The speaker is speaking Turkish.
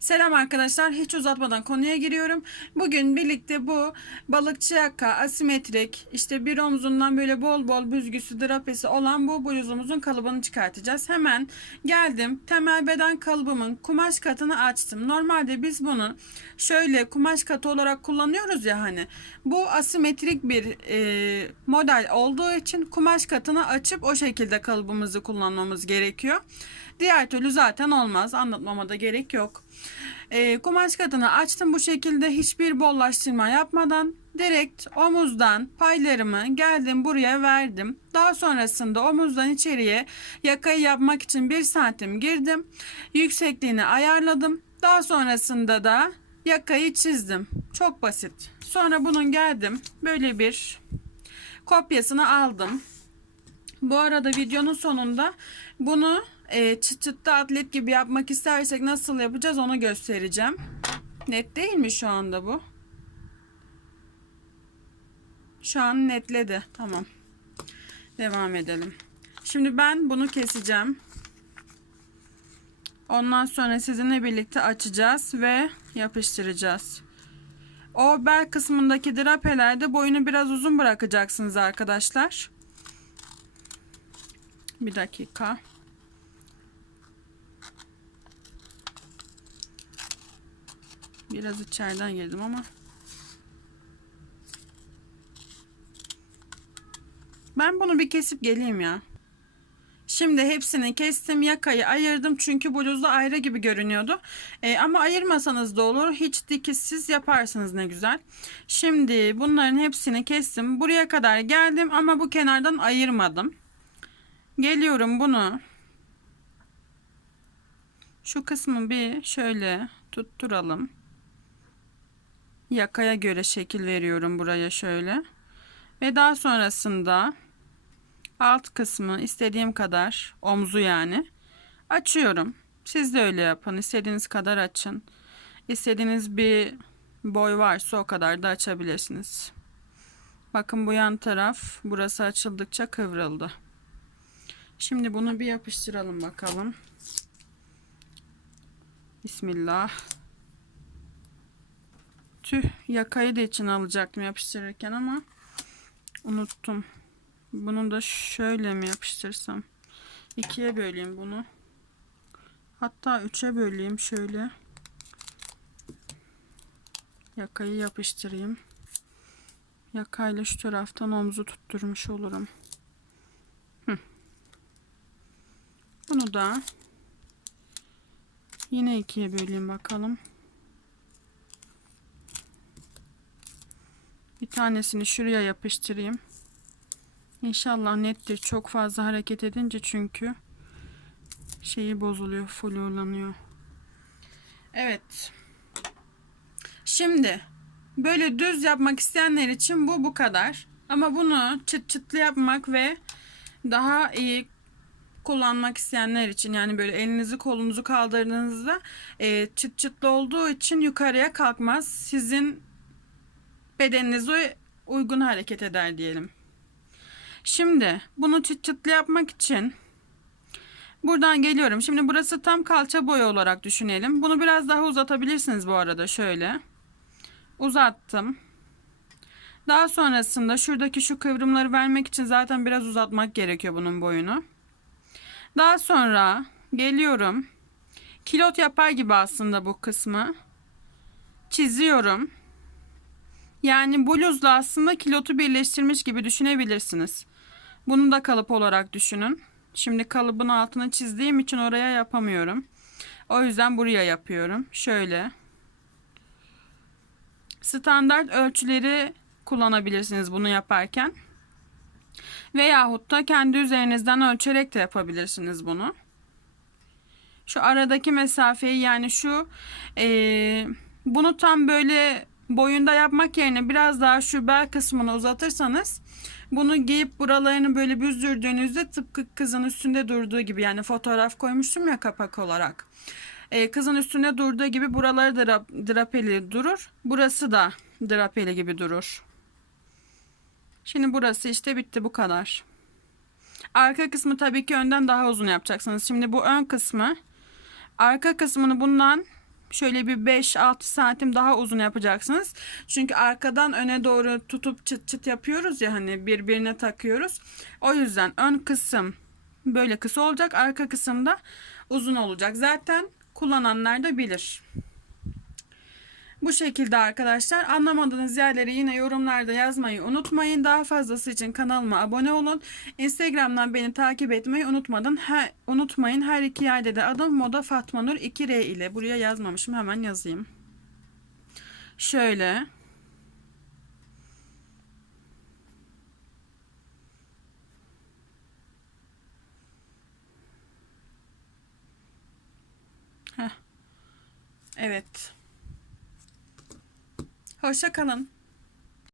Selam arkadaşlar. Hiç uzatmadan konuya giriyorum. Bugün birlikte bu balıkçı yaka, asimetrik, işte bir omzundan böyle bol bol büzgüsü, drapesi olan bu bluzumuzun kalıbını çıkartacağız. Hemen geldim. Temel beden kalıbımın kumaş katını açtım. Normalde biz bunu şöyle kumaş katı olarak kullanıyoruz ya hani. Bu asimetrik bir e, model olduğu için kumaş katını açıp o şekilde kalıbımızı kullanmamız gerekiyor. Diğer türlü zaten olmaz. Anlatmama da gerek yok. Ee, kumaş katını açtım bu şekilde hiçbir bollaştırma yapmadan direkt omuzdan paylarımı geldim buraya verdim. Daha sonrasında omuzdan içeriye yakayı yapmak için 1 santim girdim. Yüksekliğini ayarladım. Daha sonrasında da yakayı çizdim. Çok basit. Sonra bunun geldim böyle bir kopyasını aldım. Bu arada videonun sonunda bunu e, çıt çıtlı atlet gibi yapmak istersek nasıl yapacağız onu göstereceğim. Net değil mi şu anda bu? Şu an netledi. Tamam. Devam edelim. Şimdi ben bunu keseceğim. Ondan sonra sizinle birlikte açacağız ve yapıştıracağız. O bel kısmındaki drapelerde boyunu biraz uzun bırakacaksınız arkadaşlar. Bir dakika. Biraz içeriden girdim ama. Ben bunu bir kesip geleyim ya. Şimdi hepsini kestim yakayı ayırdım çünkü bluzda ayrı gibi görünüyordu. Ee, ama ayırmasanız da olur hiç dikişsiz yaparsınız ne güzel. Şimdi bunların hepsini kestim. Buraya kadar geldim ama bu kenardan ayırmadım. Geliyorum bunu. Şu kısmı bir şöyle tutturalım. Yakaya göre şekil veriyorum buraya şöyle. Ve daha sonrasında alt kısmı istediğim kadar omzu yani açıyorum. Siz de öyle yapın. İstediğiniz kadar açın. İstediğiniz bir boy varsa o kadar da açabilirsiniz. Bakın bu yan taraf burası açıldıkça kıvrıldı. Şimdi bunu bir yapıştıralım bakalım. Bismillah. Tüh yakayı da için alacaktım yapıştırırken ama unuttum. Bunu da şöyle mi yapıştırsam? İkiye böleyim bunu. Hatta üçe böleyim şöyle. Yakayı yapıştırayım. Yakayla şu taraftan omzu tutturmuş olurum. Bunu da yine ikiye böleyim bakalım. Bir tanesini şuraya yapıştırayım. İnşallah nettir. Çok fazla hareket edince çünkü şeyi bozuluyor, florlanıyor. Evet. Şimdi böyle düz yapmak isteyenler için bu bu kadar. Ama bunu çıt çıtlı yapmak ve daha iyi kullanmak isteyenler için yani böyle elinizi kolunuzu kaldırdığınızda e, çıt çıtlı olduğu için yukarıya kalkmaz. Sizin bedeninize uygun hareket eder diyelim. Şimdi bunu çıt çıtlı yapmak için buradan geliyorum. Şimdi burası tam kalça boyu olarak düşünelim. Bunu biraz daha uzatabilirsiniz bu arada şöyle. Uzattım. Daha sonrasında şuradaki şu kıvrımları vermek için zaten biraz uzatmak gerekiyor bunun boyunu. Daha sonra geliyorum. Kilot yapar gibi aslında bu kısmı. Çiziyorum. Yani bluzla aslında kilotu birleştirmiş gibi düşünebilirsiniz. Bunu da kalıp olarak düşünün. Şimdi kalıbın altına çizdiğim için oraya yapamıyorum. O yüzden buraya yapıyorum. Şöyle. Standart ölçüleri kullanabilirsiniz bunu yaparken. Veyahut da kendi üzerinizden ölçerek de yapabilirsiniz bunu. Şu aradaki mesafeyi yani şu ee, bunu tam böyle boyunda yapmak yerine biraz daha şu bel kısmını uzatırsanız bunu giyip buralarını böyle büzdürdüğünüzde tıpkı kızın üstünde durduğu gibi yani fotoğraf koymuştum ya kapak olarak. Ee, kızın üstünde durduğu gibi buraları da drapeli durur. Burası da drapeli gibi durur. Şimdi burası işte bitti bu kadar. Arka kısmı tabii ki önden daha uzun yapacaksınız. Şimdi bu ön kısmı arka kısmını bundan Şöyle bir 5-6 santim daha uzun yapacaksınız. Çünkü arkadan öne doğru tutup çıt çıt yapıyoruz ya hani birbirine takıyoruz. O yüzden ön kısım böyle kısa olacak. Arka kısımda uzun olacak. Zaten kullananlar da bilir. Bu şekilde arkadaşlar anlamadığınız yerleri yine yorumlarda yazmayı unutmayın. Daha fazlası için kanalıma abone olun. Instagram'dan beni takip etmeyi unutmadan her, unutmayın. Her iki yerde de adım Moda Fatma Nur 2R ile. Buraya yazmamışım hemen yazayım. Şöyle. Evet. Hoşça kalın.